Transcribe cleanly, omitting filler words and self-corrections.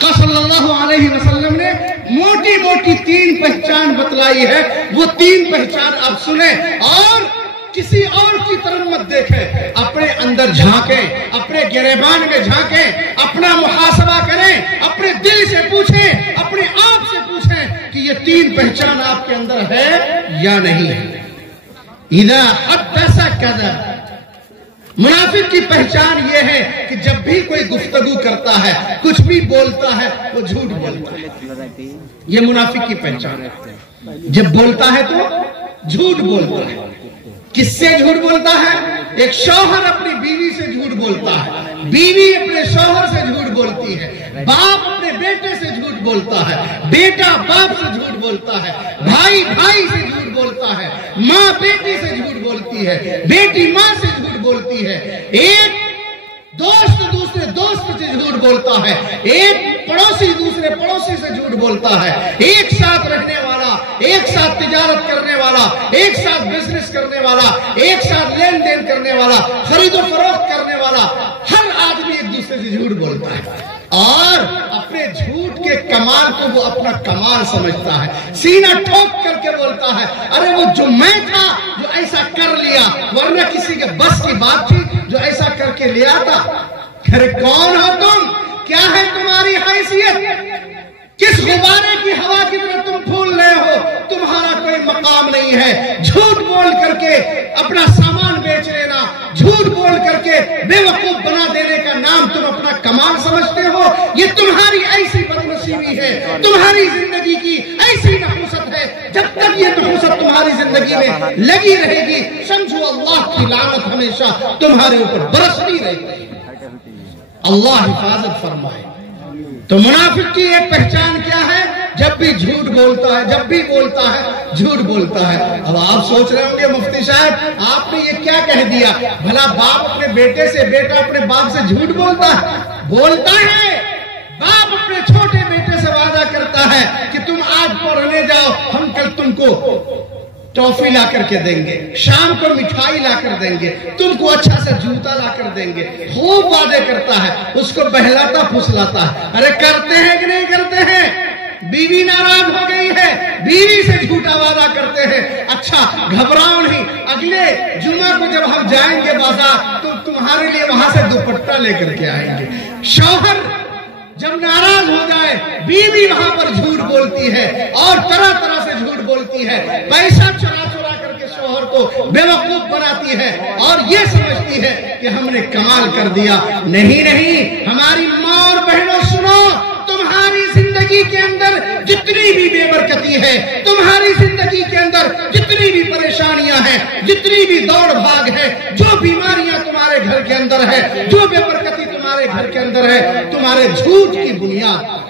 आका सल्लल्लाहु अलैहि वसल्लम ने मोटी मोटी 3 पहचान बतलाई है। वो 3 पहचान आप सुने और किसी और की तरफ मत देखें, अपने अंदर झांकें, अपने गिरेबान में झांकें, अपना मुहासबा करें, अपने दिल से पूछें, अपने आप से पूछें कि ये 3 पहचान आपके अंदर है या नहीं है। इदा हद्दसा कज़ब, मुनाफिक की पहचान यह है कि जब भी कोई गुफ्तगू करता है, कुछ भी बोलता है, वो झूठ बोलता है। ये मुनाफिक की पहचान है। जब बोलता है तो झूठ बोलता है। किससे झूठ बोलता है? एक शौहर अपनी बीवी से झूठ बोलता है, बीवी अपने शौहर से झूठ बोलती है, बाप अपने बेटे से झूठ बोलता है, बेटा बाप से झूठ बोलता है, भाई भाई से झूठ बोलता है, माँ बेटी से झूठ बोलती है, बेटी माँ से झूठ बोलती है, एक दोस्त दूसरे दोस्त से झूठ बोलता है, एक पड़ोसी दूसरे पड़ोसी से झूठ बोलता है, एक साथ रहने वाला, एक साथ तिजारत करने वाला, एक साथ बिजनेस करने वाला, एक साथ लेन देन करने वाला, खरीदो फरोख्त करने वाला, हर आदमी एक दूसरे से झूठ बोलता है और अपने झूठ के कमाल को वो अपना कमाल समझता है, सीना ठोक करके बोलता है, अरे वो जो मैं था जो ऐसा कर लिया, वरना किसी के बस की बात थी जो ऐसा करके ले आता। अरे कौन हो तुम? क्या है तुम्हारी हैसियत? किस गुब्बारे की हवा की तरह तुम फूल रहे हो? तुम्हारा कोई मकाम नहीं है। झूठ बोल करके अपना सामान बेच लेना, झूठ बोल करके बेवकूफ बना देने का नाम तुम अपना कमाल समझते हो। ये तुम्हारी ऐसी बदनसीबी है, तुम्हारी जिंदगी की ऐसी नहुसत है। जब तक ये नहुसत तुम्हारी जिंदगी में लगी रहेगी, समझो अल्लाह की लानत हमेशा तुम्हारे ऊपर बरसती रहेगी। अल्लाह हिफाजत फरमाए। तो मुनाफिक की एक पहचान क्या है? जब भी झूठ बोलता है, जब भी बोलता है झूठ बोलता है। अब आप सोच रहे होंगे मुफ्ती साहब आपने ये क्या कह दिया? भला बाप अपने बेटे से, बेटा अपने बाप से झूठ बोलता है? बोलता है। बाप अपने छोटे बेटे से वादा करता है कि तुम आज पढ़ने जाओ, हम कल तुमको टॉफी ला करके देंगे, शाम को मिठाई ला कर देंगे, तुमको अच्छा सा जूता ला कर देंगे। खूब वादे करता है, उसको बहलाता फुसलाता है। अरे करते हैं कि नहीं करते हैं? बीवी नाराज हो गई है, बीवी से झूठा वादा करते हैं। अच्छा घबराओ नहीं, अगले जुमा को जब हम जाएंगे बाजार तो तुम्हारे लिए वहां से दुपट्टा लेकर के आएंगे। शौहर जब नाराज हो जाए, बीवी वहां पर झूठ बोलती है और तरह तरह से झूठ बोलती है, पैसा चुरा चुरा करके शौहर को बेवकूफ बनाती है और ये समझती है कि हमने कमाल कर दिया। नहीं नहीं, हमारी माँ और बहनों सुनो, तुम्हारी जिंदगी के अंदर जितनी भी बेबरकती है, तुम्हारी जिंदगी के अंदर जितनी भी परेशानियां हैं, जितनी भी दौड़ भाग है, जो बीमारियां तुम्हारे घर के अंदर है, जो बेबरकती तुम्हारे घर के अंदर है, तुम्हारे झूठ की बुनियाद